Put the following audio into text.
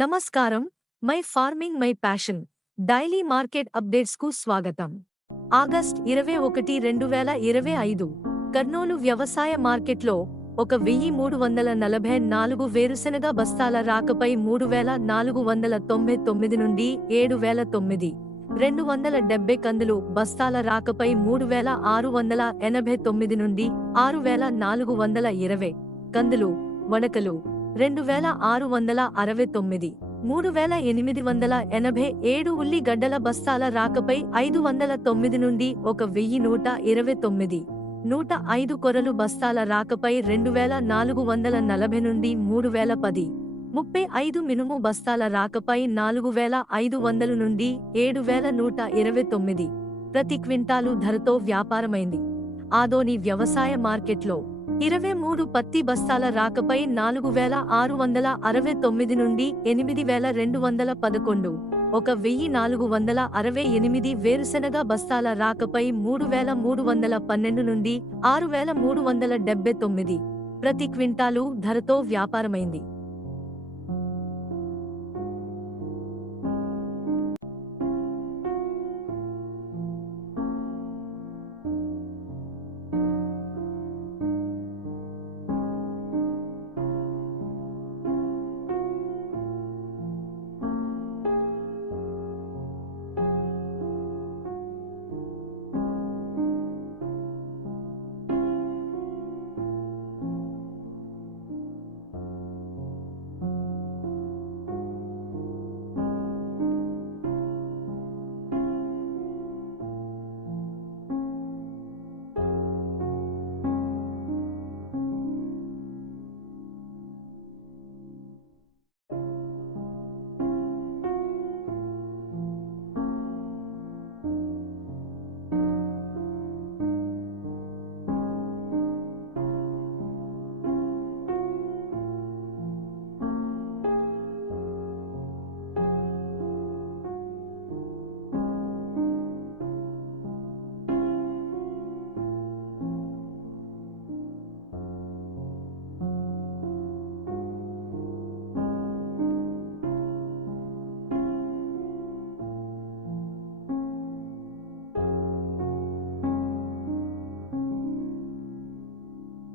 నమస్కారం. My farming my passion. Daily market అప్డేట్స్కు స్వాగతం. August ఇరవై ఒకటి రెండు వేల ఇరవై ఐదు. కర్నూలు వ్యవసాయ మార్కెట్లో ఒక వెయ్యి మూడు వందల నలభై నాలుగు వేరుశెనగ బస్తాల రాకపై మూడు వేల నాలుగు వందల తొంభై తొమ్మిది నుండి ఏడు వేల తొమ్మిది. రెండు వందల డెబ్బై కందులు బస్తాల రాకపై మూడు వేల ఆరు వందల ఎనభై తొమ్మిది నుండి ఆరు వేల నాలుగు వందల ఇరవై. కందులు వడకలు రెండు వేల ఆరు వందల అరవై తొమ్మిది మూడు వేల ఎనిమిది వందల ఎనభై ఏడు ఉల్లిగడ్డల బస్తాల రాకపై ఐదు వందల తొమ్మిది నుండి ఒక వెయ్యి నూట ఇరవై తొమ్మిది నూట ఐదు కొరలు బస్తాల రాకపై రెండు వేల నాలుగు వందల నలభై నుండి మూడు వేల పది ముప్పై ఐదు మినుము బస్తాల రాకపై నాలుగు వేల ఐదు వందల నుండి ఏడు వేల నూట ఇరవై తొమ్మిది ప్రతి క్వింటాలు ధరతో వ్యాపారమైంది. ఆదోని వ్యవసాయ మార్కెట్లో ఇరవై మూడు పత్తి బస్తాల రాకపై నాలుగు వేల ఆరు వందల అరవై తొమ్మిది నుండి ఎనిమిది వేల రెండు వందల పదకొండు ఒక వెయ్యి నాలుగు వందల అరవై ఎనిమిది వేరుశెనగ బస్తాల రాకపై మూడు వేల మూడు వందల పన్నెండు నుండి ఆరు వేల మూడు వందల డెబ్బై తొమ్మిది. ప్రతి క్వింటాలు ధరతో వ్యాపారమైంది.